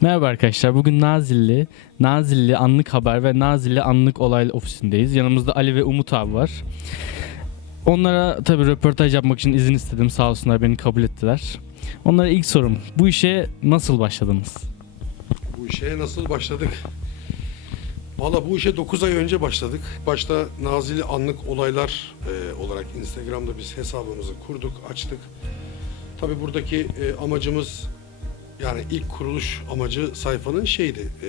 Merhaba arkadaşlar. Bugün Nazilli, Nazilli Anlık Haber ve Nazilli Anlık Olay ofisindeyiz. Yanımızda Ali ve Umut abi var. Onlara tabii röportaj yapmak için izin istedim. Sağ olsunlar beni kabul ettiler. Onlara ilk sorum. Bu işe nasıl başladınız? Bu işe nasıl başladık? Valla bu işe 9 ay önce başladık. Başta Nazilli Anlık Olaylar e, olarak Instagram'da biz hesabımızı kurduk, açtık. Tabi buradaki e, amacımız yani ilk kuruluş amacı sayfanın şeydi. e,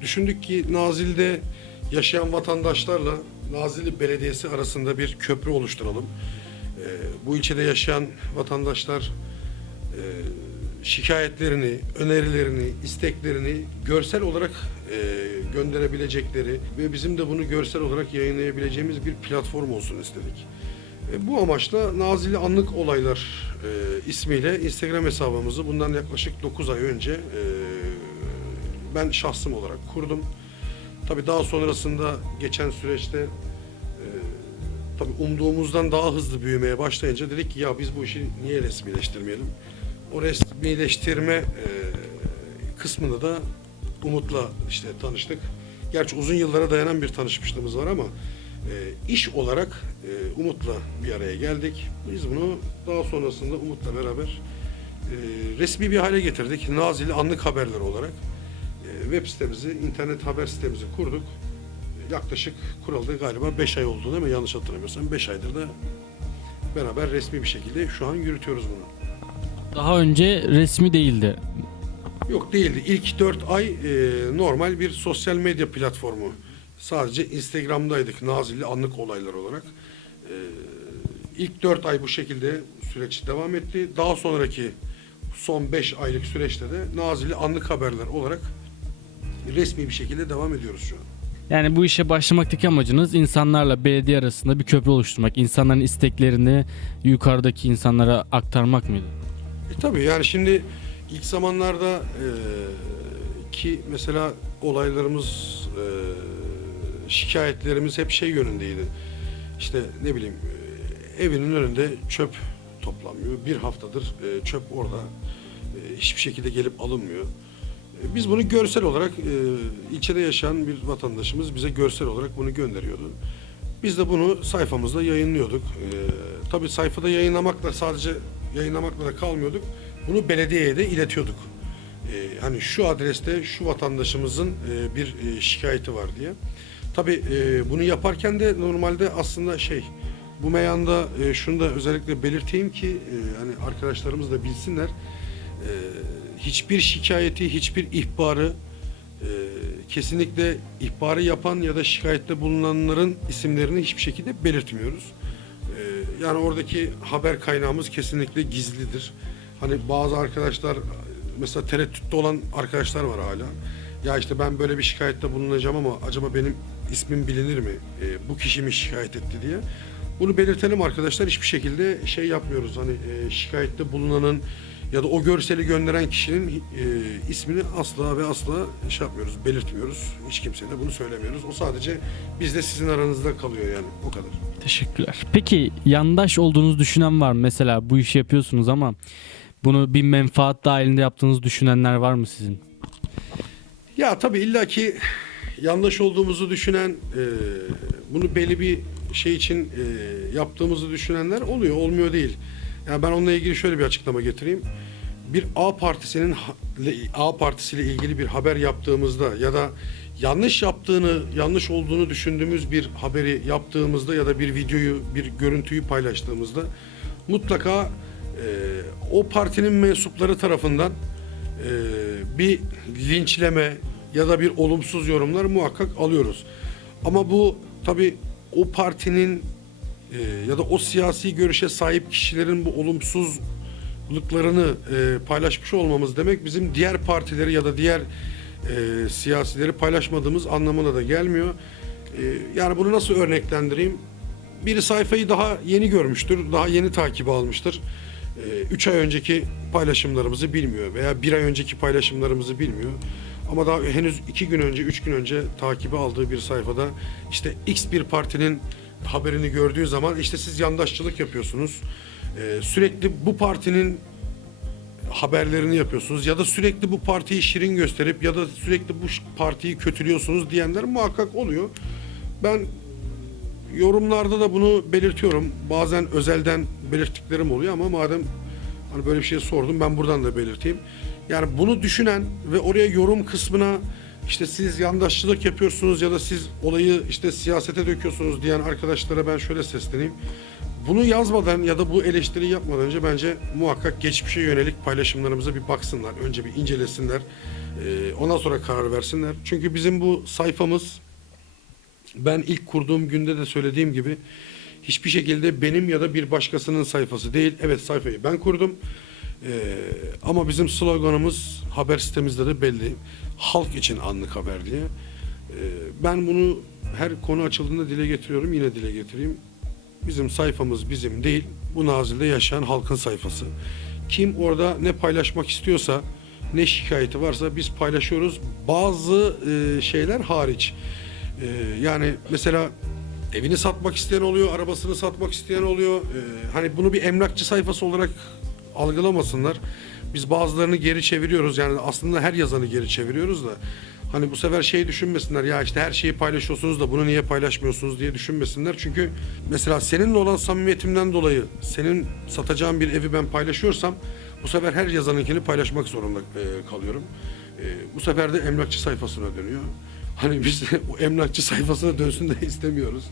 düşündük ki Nazilli'de yaşayan vatandaşlarla Nazilli Belediyesi arasında bir köprü oluşturalım. E, bu ilçede yaşayan vatandaşlar e, şikayetlerini, önerilerini, isteklerini görsel olarak e, gönderebilecekleri ve bizim de bunu görsel olarak yayınlayabileceğimiz bir platform olsun istedik. E, bu amaçla Nazilli Anlık Olaylar e, ismiyle Instagram hesabımızı bundan yaklaşık 9 ay önce e, ben şahsım olarak kurdum. Tabii daha sonrasında geçen süreçte e, tabii umduğumuzdan daha hızlı büyümeye başlayınca dedik ki ya biz bu işi niye resmileştirmeyelim? O resmileştirme e, kısmını da Umut'la işte tanıştık. Gerçi uzun yıllara dayanan bir tanışmışlığımız var ama e, iş olarak e, Umut'la bir araya geldik. Biz bunu daha sonrasında Umut'la beraber resmi bir hale getirdik. Nazilli Anlık Haberler olarak web sitemizi, internet haber sitemizi kurduk. Yaklaşık kuralda galiba 5 ay oldu değil mi? Yanlış hatırlamıyorsam 5 aydır da beraber resmi bir şekilde şu an yürütüyoruz bunu. Daha önce resmi değildi. Yok değildi. İlk 4 ay e, normal bir sosyal medya platformu. Sadece Instagram'daydık Nazilli anlık olaylar olarak. E, ilk 4 ay bu şekilde süreç devam etti. Daha sonraki son 5 aylık süreçte de Nazilli anlık haberler olarak resmi bir şekilde devam ediyoruz şu an. Yani bu işe başlamaktaki amacınız insanlarla belediye arasında bir köprü oluşturmak. insanların isteklerini yukarıdaki insanlara aktarmak mıydı? E tabii yani şimdi ilk zamanlarda e, ki mesela olaylarımız, e, şikayetlerimiz hep şey yönündeydi. İşte ne bileyim e, evinin önünde çöp toplanmıyor. Bir haftadır e, çöp orada e, hiçbir şekilde gelip alınmıyor. E, Biz bunu görsel olarak e, ilçede yaşayan bir vatandaşımız bize görsel olarak bunu gönderiyordu. Biz de bunu sayfamızda yayınlıyorduk. E, tabii sayfada yayınlamakla sadece yayınlamakla da kalmıyorduk. Bunu belediyeye de iletiyorduk. E, hani şu adreste şu vatandaşımızın e, bir e, şikayeti var diye. Tabii e, bunu yaparken de normalde aslında şey bu meyanda e, şunu da özellikle belirteyim ki e, hani arkadaşlarımız da bilsinler. E, hiçbir şikayeti, hiçbir ihbarı e, kesinlikle ihbarı yapan ya da şikayette bulunanların isimlerini hiçbir şekilde belirtmiyoruz. Yani oradaki haber kaynağımız kesinlikle gizlidir. Hani bazı arkadaşlar mesela tereddütte olan arkadaşlar var hala. Ya işte ben böyle bir şikayette bulunacağım ama acaba benim ismim bilinir mi? E, bu kişi mi şikayet etti diye. Bunu belirtelim arkadaşlar. Hiçbir şekilde şey yapmıyoruz. Hani e, şikayette bulunanın ya da o görseli gönderen kişinin e, ismini asla ve asla şey yapmıyoruz, belirtmiyoruz. Hiç kimseye de bunu söylemiyoruz. O sadece bizde sizin aranızda kalıyor yani. O kadar. Teşekkürler. Peki yandaş olduğunuzu düşünen var mı? Mesela bu işi yapıyorsunuz ama bunu bir menfaat dahilinde yaptığınızı düşünenler var mı sizin? Ya tabii illaki yanlış olduğumuzu düşünen, e, bunu belli bir şey için e, yaptığımızı düşünenler oluyor, olmuyor değil. Yani ben onunla ilgili şöyle bir açıklama getireyim. Bir A partisinin A partisiyle ilgili bir haber yaptığımızda ya da yanlış yaptığını, yanlış olduğunu düşündüğümüz bir haberi yaptığımızda ya da bir videoyu, bir görüntüyü paylaştığımızda mutlaka e, o partinin mensupları tarafından e, bir linçleme ya da bir olumsuz yorumlar muhakkak alıyoruz. Ama bu tabi o partinin e, ya da o siyasi görüşe sahip kişilerin bu olumsuzluklarını e, paylaşmış olmamız demek bizim diğer partileri ya da diğer e, siyasileri paylaşmadığımız anlamına da gelmiyor. E, yani bunu nasıl örneklendireyim? Biri sayfayı daha yeni görmüştür, daha yeni takibi almıştır. 3 ay önceki paylaşımlarımızı bilmiyor veya bir ay önceki paylaşımlarımızı bilmiyor. Ama daha henüz iki gün önce, üç gün önce takibi aldığı bir sayfada işte X bir partinin haberini gördüğü zaman işte siz yandaşçılık yapıyorsunuz. Ee, sürekli bu partinin haberlerini yapıyorsunuz ya da sürekli bu partiyi şirin gösterip ya da sürekli bu partiyi kötülüyorsunuz diyenler muhakkak oluyor. Ben yorumlarda da bunu belirtiyorum. Bazen özelden belirttiklerim oluyor ama madem hani böyle bir şey sordum ben buradan da belirteyim. Yani bunu düşünen ve oraya yorum kısmına işte siz yandaşçılık yapıyorsunuz ya da siz olayı işte siyasete döküyorsunuz diyen arkadaşlara ben şöyle sesleneyim. Bunu yazmadan ya da bu eleştiriyi yapmadan önce bence muhakkak geçmişe yönelik paylaşımlarımıza bir baksınlar. Önce bir incelesinler. Ee, ondan sonra karar versinler. Çünkü bizim bu sayfamız ben ilk kurduğum günde de söylediğim gibi hiçbir şekilde benim ya da bir başkasının sayfası değil. Evet sayfayı ben kurdum. Ee, ama bizim sloganımız haber sitemizde de belli. Halk için anlık haber diye. Ee, ben bunu her konu açıldığında dile getiriyorum. Yine dile getireyim. Bizim sayfamız bizim değil. Bu Nazilli'de yaşayan halkın sayfası. Kim orada ne paylaşmak istiyorsa, ne şikayeti varsa biz paylaşıyoruz. Bazı e, şeyler hariç. E, yani mesela evini satmak isteyen oluyor, arabasını satmak isteyen oluyor. E, hani bunu bir emlakçı sayfası olarak algılamasınlar. Biz bazılarını geri çeviriyoruz. Yani aslında her yazanı geri çeviriyoruz da. Hani bu sefer şey düşünmesinler ya işte her şeyi paylaşıyorsunuz da bunu niye paylaşmıyorsunuz diye düşünmesinler. Çünkü mesela seninle olan samimiyetimden dolayı senin satacağın bir evi ben paylaşıyorsam bu sefer her yazanınkini paylaşmak zorunda e, kalıyorum. E, bu sefer de emlakçı sayfasına dönüyor. Hani biz o emlakçı sayfasına dönsün de istemiyoruz.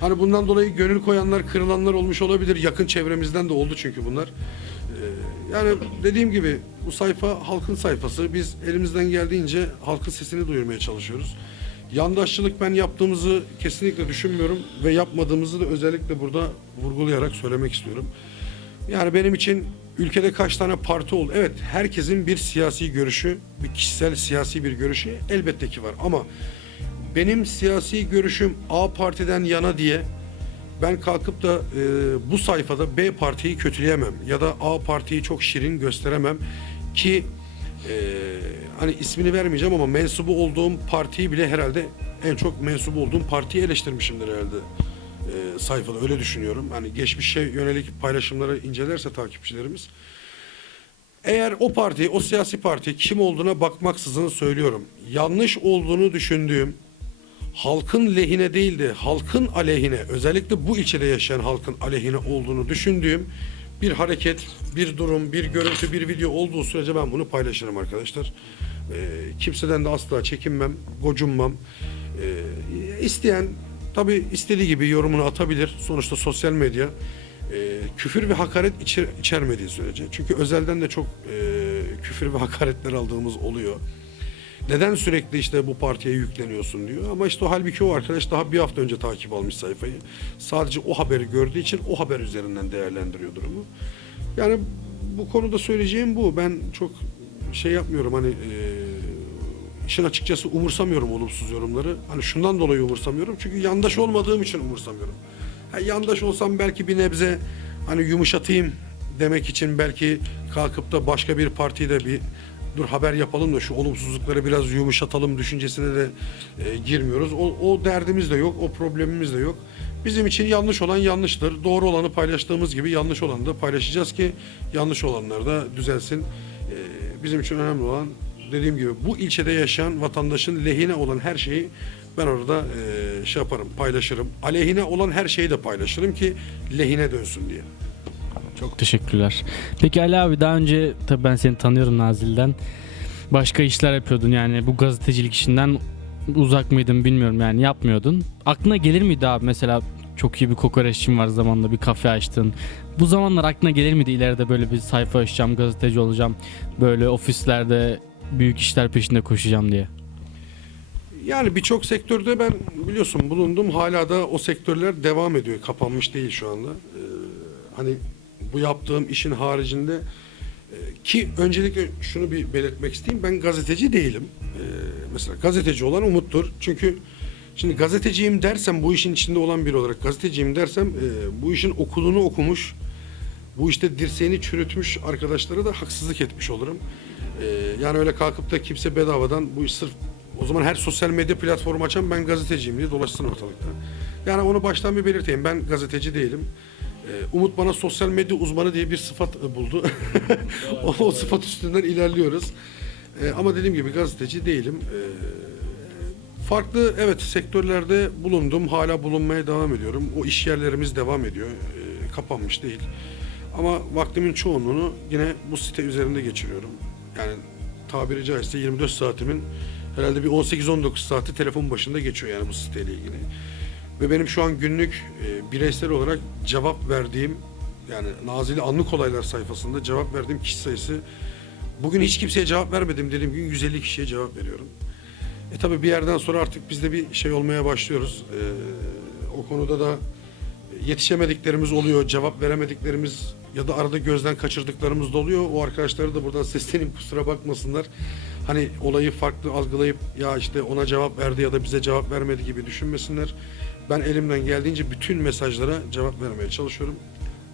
Hani bundan dolayı gönül koyanlar, kırılanlar olmuş olabilir. Yakın çevremizden de oldu çünkü bunlar. Ee, Yani dediğim gibi bu sayfa halkın sayfası. Biz elimizden geldiğince halkın sesini duyurmaya çalışıyoruz. Yandaşçılık ben yaptığımızı kesinlikle düşünmüyorum ve yapmadığımızı da özellikle burada vurgulayarak söylemek istiyorum. Yani benim için ülkede kaç tane parti oldu? Evet herkesin bir siyasi görüşü, bir kişisel siyasi bir görüşü elbette ki var ama benim siyasi görüşüm A partiden yana diye ben kalkıp da e, bu sayfada B partiyi kötüleyemem ya da A partiyi çok şirin gösteremem ki e, hani ismini vermeyeceğim ama mensubu olduğum partiyi bile herhalde en çok mensubu olduğum partiyi eleştirmişimdir herhalde e, sayfada öyle düşünüyorum. Hani geçmişe yönelik paylaşımları incelerse takipçilerimiz eğer o parti, o siyasi parti kim olduğuna bakmaksızın söylüyorum. Yanlış olduğunu düşündüğüm, halkın lehine değil de halkın aleyhine, özellikle bu ilçede yaşayan halkın aleyhine olduğunu düşündüğüm bir hareket, bir durum, bir görüntü, bir video olduğu sürece ben bunu paylaşırım arkadaşlar. Ee, kimseden de asla çekinmem, gocunmam. Ee, isteyen tabii istediği gibi yorumunu atabilir. Sonuçta sosyal medya e, küfür ve hakaret içer, içermediği sürece. Çünkü özelden de çok e, küfür ve hakaretler aldığımız oluyor. Neden sürekli işte bu partiye yükleniyorsun diyor. Ama işte o halbuki o arkadaş daha bir hafta önce takip almış sayfayı. Sadece o haberi gördüğü için o haber üzerinden değerlendiriyor durumu. Yani bu konuda söyleyeceğim bu. Ben çok şey yapmıyorum hani e, işin açıkçası umursamıyorum olumsuz yorumları. Hani şundan dolayı umursamıyorum. Çünkü yandaş olmadığım için umursamıyorum. Ha, yandaş olsam belki bir nebze hani yumuşatayım demek için belki kalkıp da başka bir partiyle bir dur haber yapalım da şu olumsuzlukları biraz yumuşatalım düşüncesine de e, girmiyoruz. O, o derdimiz de yok, o problemimiz de yok. Bizim için yanlış olan yanlıştır. Doğru olanı paylaştığımız gibi yanlış olanı da paylaşacağız ki yanlış olanlar da düzelsin. E, bizim için önemli olan dediğim gibi bu ilçede yaşayan vatandaşın lehine olan her şeyi ben orada e, şey yaparım, paylaşırım. Aleyhine olan her şeyi de paylaşırım ki lehine dönsün diye. Çok teşekkürler. Peki Ali abi daha önce tabii ben seni tanıyorum Nazil'den. Başka işler yapıyordun yani bu gazetecilik işinden uzak mıydın bilmiyorum yani yapmıyordun. Aklına gelir miydi abi mesela çok iyi bir kokoreççim var zamanında bir kafe açtın. Bu zamanlar aklına gelir miydi ileride böyle bir sayfa açacağım, gazeteci olacağım. Böyle ofislerde büyük işler peşinde koşacağım diye. Yani birçok sektörde ben biliyorsun bulundum. Hala da o sektörler devam ediyor. Kapanmış değil şu anda. Ee, hani bu yaptığım işin haricinde e, ki öncelikle şunu bir belirtmek isteyeyim. Ben gazeteci değilim. Ee, mesela gazeteci olan Umut'tur. Çünkü şimdi gazeteciyim dersem bu işin içinde olan biri olarak gazeteciyim dersem e, bu işin okulunu okumuş bu işte dirseğini çürütmüş arkadaşlara da haksızlık etmiş olurum. Yani öyle kalkıp da kimse bedavadan bu iş sırf o zaman her sosyal medya platformu açan ben gazeteciyim diye dolaşsın ortalıkta. Yani onu baştan bir belirteyim. Ben gazeteci değilim. Ee, Umut bana sosyal medya uzmanı diye bir sıfat e, buldu. o, o sıfat üstünden ilerliyoruz. Ee, ama dediğim gibi gazeteci değilim. Ee, farklı evet sektörlerde bulundum. Hala bulunmaya devam ediyorum. O iş yerlerimiz devam ediyor. Kapanmış değil. Ama vaktimin çoğunluğunu yine bu site üzerinde geçiriyorum. Yani tabiri caizse 24 saatimin herhalde bir 18-19 saati telefon başında geçiyor yani bu siteyle ilgili. Ve benim şu an günlük e, bireysel olarak cevap verdiğim yani Nazilli Anlık Olaylar sayfasında cevap verdiğim kişi sayısı bugün hiç kimseye cevap vermedim dediğim gün 150 kişiye cevap veriyorum. E tabi bir yerden sonra artık biz de bir şey olmaya başlıyoruz. E, o konuda da yetişemediklerimiz oluyor, cevap veremediklerimiz ya da arada gözden kaçırdıklarımız da oluyor. O arkadaşlara da buradan sesleneyim kusura bakmasınlar. Hani olayı farklı algılayıp ya işte ona cevap verdi ya da bize cevap vermedi gibi düşünmesinler. Ben elimden geldiğince bütün mesajlara cevap vermeye çalışıyorum.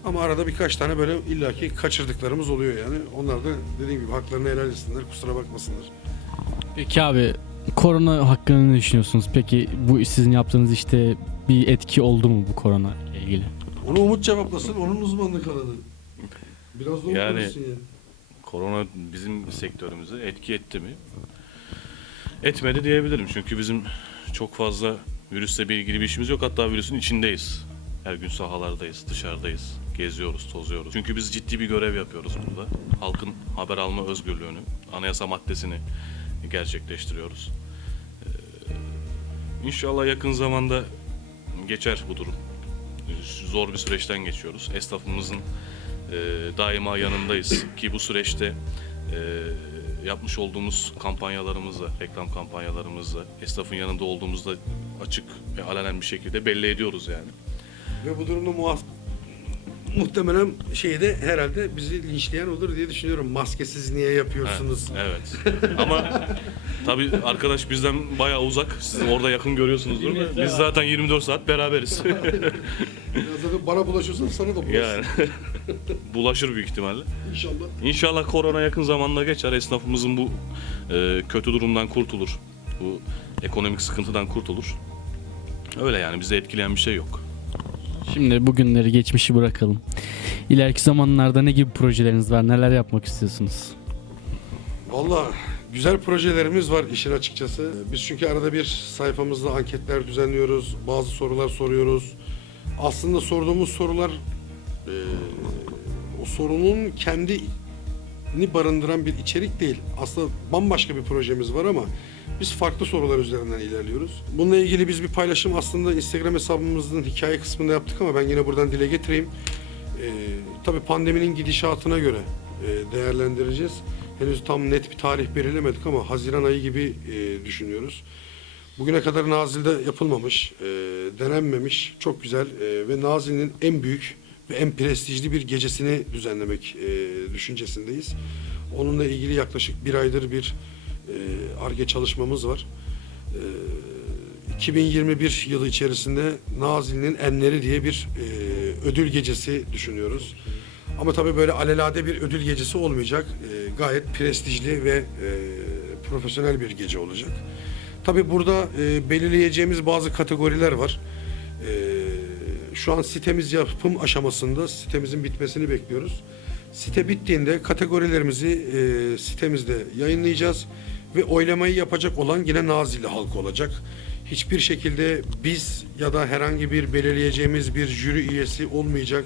Ama arada birkaç tane böyle illaki kaçırdıklarımız oluyor yani. Onlar da dediğim gibi haklarını helal etsinler, kusura bakmasınlar. Peki abi korona hakkında ne düşünüyorsunuz? Peki bu sizin yaptığınız işte bir etki oldu mu bu korona ile ilgili? Onu Umut cevaplasın, onun uzmanlık alanı. Biraz da Yani- yani... ya. Korona bizim sektörümüze etki etti mi? Etmedi diyebilirim çünkü bizim çok fazla virüsle bir ilgili bir işimiz yok. Hatta virüsün içindeyiz. Her gün sahalardayız, dışarıdayız, geziyoruz, tozuyoruz. Çünkü biz ciddi bir görev yapıyoruz burada. Halkın haber alma özgürlüğünü, anayasa maddesini gerçekleştiriyoruz. Ee, İnşallah yakın zamanda geçer bu durum. Zor bir süreçten geçiyoruz. Esnafımızın e, daima yanındayız ki bu süreçte e, yapmış olduğumuz kampanyalarımızla, reklam kampanyalarımızla, esnafın yanında olduğumuzda açık ve alenen bir şekilde belli ediyoruz yani. Ve bu durumda muhaf muhtemelen şeyde herhalde bizi linçleyen olur diye düşünüyorum. Maskesiz niye yapıyorsunuz? Evet. Ama tabii arkadaş bizden bayağı uzak. Siz orada yakın görüyorsunuzdur mu? Biz zaten 24 saat beraberiz. Ya zaten bana bulaşıyorsan sana da bulaşsın. yani bulaşır büyük ihtimalle. İnşallah. İnşallah korona yakın zamanda geçer. Esnafımızın bu e, kötü durumdan kurtulur. Bu ekonomik sıkıntıdan kurtulur. Öyle yani bizi etkileyen bir şey yok. Şimdi bugünleri geçmişi bırakalım. İleriki zamanlarda ne gibi projeleriniz var? Neler yapmak istiyorsunuz? Valla güzel projelerimiz var işin açıkçası. Biz çünkü arada bir sayfamızda anketler düzenliyoruz. Bazı sorular soruyoruz. Aslında sorduğumuz sorular e, o sorunun kendini barındıran bir içerik değil. Aslında bambaşka bir projemiz var ama biz farklı sorular üzerinden ilerliyoruz. Bununla ilgili biz bir paylaşım aslında Instagram hesabımızın hikaye kısmında yaptık ama ben yine buradan dile getireyim. E, tabii pandeminin gidişatına göre e, değerlendireceğiz. Henüz tam net bir tarih belirlemedik ama Haziran ayı gibi e, düşünüyoruz. Bugüne kadar Nazil'de yapılmamış, e, denenmemiş, çok güzel e, ve Nazil'in en büyük ve en prestijli bir gecesini düzenlemek e, düşüncesindeyiz. Onunla ilgili yaklaşık bir aydır bir ARGE çalışmamız var. E, 2021 yılı içerisinde Nazilli'nin Enleri diye bir e, ödül gecesi düşünüyoruz. Ama tabii böyle alelade bir ödül gecesi olmayacak. E, gayet prestijli ve e, profesyonel bir gece olacak. Tabii burada e, belirleyeceğimiz bazı kategoriler var. E, şu an sitemiz yapım aşamasında sitemizin bitmesini bekliyoruz. Site bittiğinde kategorilerimizi e, sitemizde yayınlayacağız ve oylamayı yapacak olan yine Nazilli halkı olacak. Hiçbir şekilde biz ya da herhangi bir belirleyeceğimiz bir jüri üyesi olmayacak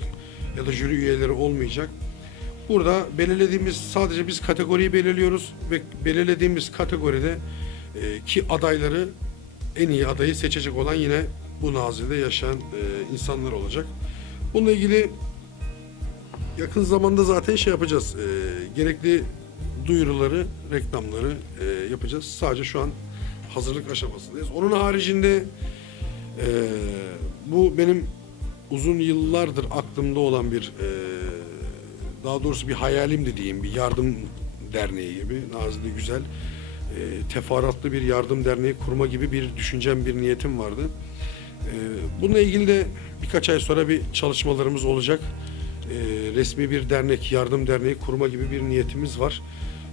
ya da jüri üyeleri olmayacak. Burada belirlediğimiz sadece biz kategoriyi belirliyoruz ve belirlediğimiz kategoride e, ki adayları en iyi adayı seçecek olan yine bu nazilde yaşayan e, insanlar olacak. Bununla ilgili yakın zamanda zaten şey yapacağız. E, gerekli duyuruları, reklamları e, yapacağız. Sadece şu an hazırlık aşamasındayız. Onun haricinde e, bu benim uzun yıllardır aklımda olan bir e, daha doğrusu bir hayalim de diyeyim bir yardım derneği gibi Nazilli güzel e, teferruatlı bir yardım derneği kurma gibi bir düşüncem bir niyetim vardı. E, bununla ilgili de birkaç ay sonra bir çalışmalarımız olacak. E, resmi bir dernek yardım derneği kurma gibi bir niyetimiz var.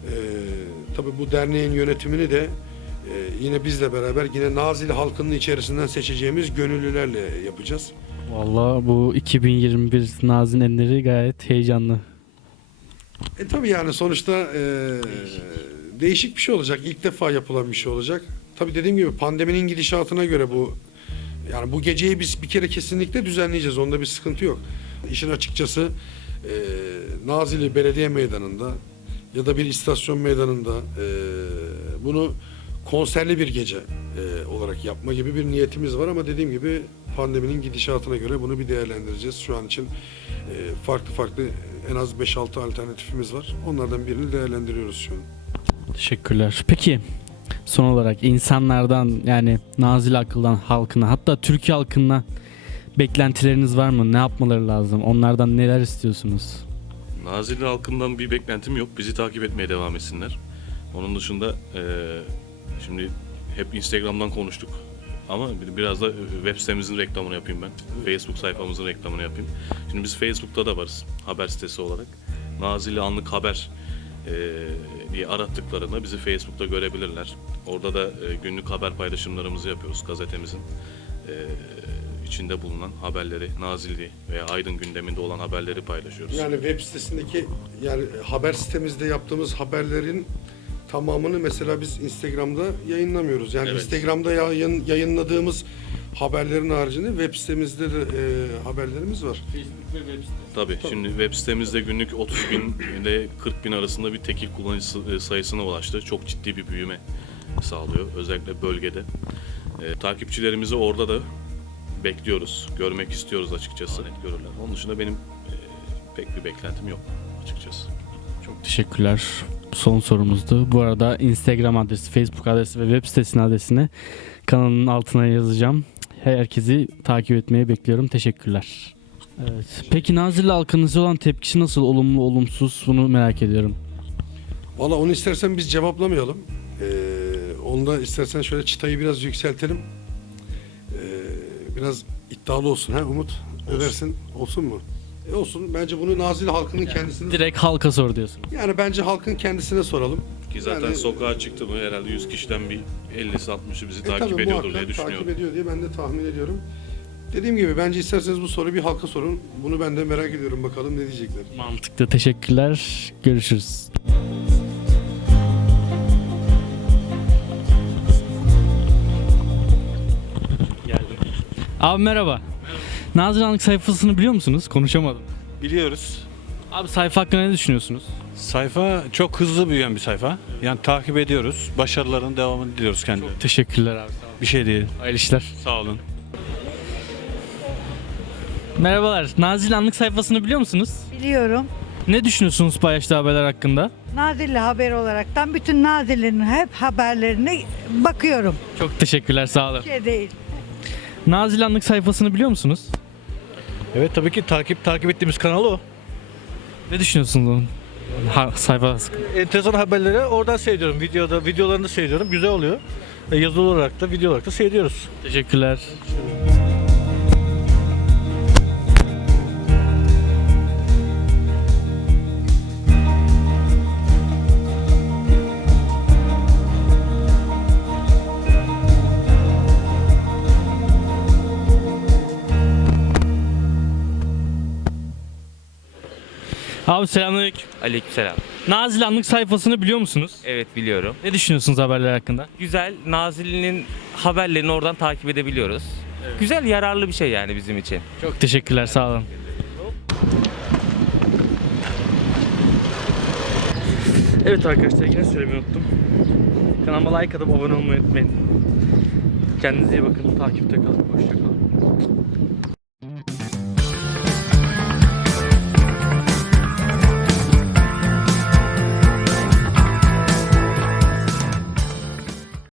Ee, tabii bu derneğin yönetimini de e, yine bizle beraber yine Nazilli halkının içerisinden seçeceğimiz gönüllülerle yapacağız. Vallahi bu 2021 Nazilli enleri gayet heyecanlı. E tabii yani sonuçta e, değişik bir şey olacak. İlk defa yapılan bir şey olacak. Tabii dediğim gibi pandeminin gidişatına göre bu yani bu geceyi biz bir kere kesinlikle düzenleyeceğiz. Onda bir sıkıntı yok. İşin açıkçası e, Nazilli Belediye Meydanı'nda ya da bir istasyon meydanında e, bunu konserli bir gece e, olarak yapma gibi bir niyetimiz var ama dediğim gibi pandeminin gidişatına göre bunu bir değerlendireceğiz. Şu an için e, farklı farklı en az 5-6 alternatifimiz var. Onlardan birini değerlendiriyoruz şu an. Teşekkürler. Peki son olarak insanlardan yani Nazilli akıldan halkına hatta Türkiye halkına beklentileriniz var mı? Ne yapmaları lazım? Onlardan neler istiyorsunuz? Nazilli halkından bir beklentim yok. Bizi takip etmeye devam etsinler. Onun dışında eee, şimdi hep Instagram'dan konuştuk. Ama bir- biraz da web sitemizin reklamını yapayım ben. Facebook sayfamızın reklamını yapayım. Şimdi biz Facebook'ta da varız haber sitesi olarak. Nazilli Anlık Haber eee, diye arattıklarında bizi Facebook'ta görebilirler. Orada da eee, günlük haber paylaşımlarımızı yapıyoruz gazetemizin. eee, içinde bulunan haberleri, Nazilli veya Aydın gündeminde olan haberleri paylaşıyoruz. Yani web sitesindeki yani haber sitemizde yaptığımız haberlerin tamamını mesela biz Instagram'da yayınlamıyoruz. Yani Evet. Instagram'da yayın, yayınladığımız haberlerin haricinde web sitemizde de e, haberlerimiz var. Tabii. Şimdi web sitemizde günlük 30 bin ile 40 bin arasında bir tekil kullanıcı e, sayısına ulaştı. Çok ciddi bir büyüme sağlıyor. Özellikle bölgede. E, takipçilerimizi orada da bekliyoruz. Görmek istiyoruz açıkçası. Net görürler. Onun dışında benim e, pek bir beklentim yok açıkçası. Çok teşekkürler. Son sorumuzdu. Bu arada Instagram adresi, Facebook adresi ve web sitesinin adresini kanalın altına yazacağım. Herkesi takip etmeyi bekliyorum. Teşekkürler. Evet. Peki Nazilli halkının size olan tepkisi nasıl? Olumlu, olumsuz? Bunu merak ediyorum. Valla onu istersen biz cevaplamayalım. Ee, onda istersen şöyle çıtayı biraz yükseltelim. Biraz iddialı olsun ha Umut. Ne Olsun. dersin? Olsun mu? E olsun. Bence bunu Nazilli halkının kendisine... Direkt halka sor diyorsun. Yani bence halkın kendisine soralım. Ki zaten Yani- sokağa çıktı mı herhalde 100 kişiden bir 50'si 60'ı bizi E takip tabii ediyordur muhakkak diye düşünüyorum. Takip ediyor diye ben de tahmin ediyorum. Dediğim gibi bence isterseniz bu soruyu bir halka sorun. Bunu ben de merak ediyorum bakalım ne diyecekler. Mantıklı. Teşekkürler. Görüşürüz. Abi merhaba. Nazilli Anlık sayfasını biliyor musunuz? Konuşamadım. Biliyoruz. Abi sayfa hakkında ne düşünüyorsunuz? Sayfa çok hızlı büyüyen bir sayfa. Yani takip ediyoruz. Başarıların devamını diliyoruz kendine. Teşekkürler abi. Sağ olun. Bir şey değil. Hayırlı işler. Sağ olun. Merhabalar. Nazilli Anlık sayfasını biliyor musunuz? Biliyorum. Ne düşünüyorsunuz paylaştığı haberler hakkında? Nazilli haber olaraktan bütün Nazilli'nin hep haberlerine bakıyorum. Çok teşekkürler. Sağ olun. Bir şey değil. Nazilli Anlık sayfasını biliyor musunuz? Evet tabii ki takip takip ettiğimiz kanal o. Ne düşünüyorsunuz onun ha, sayfa Enteresan haberleri oradan seyrediyorum. Videoda videolarını seyrediyorum. Güzel oluyor. E, yazılı olarak da video olarak da seyrediyoruz. Teşekkürler. Abi selamünaleyküm. Aleykümselam. Nazilli Anlık sayfasını biliyor musunuz? Evet biliyorum. Ne düşünüyorsunuz haberler hakkında? Güzel. Nazilli'nin haberlerini oradan takip edebiliyoruz. Güzel, yararlı bir şey yani bizim için. Çok teşekkürler, sağ olun. Evet arkadaşlar yine söylemeyi unuttum. Kanalıma like atıp abone olmayı unutmayın. Kendinize iyi bakın, takipte kalın, hoşça kalın.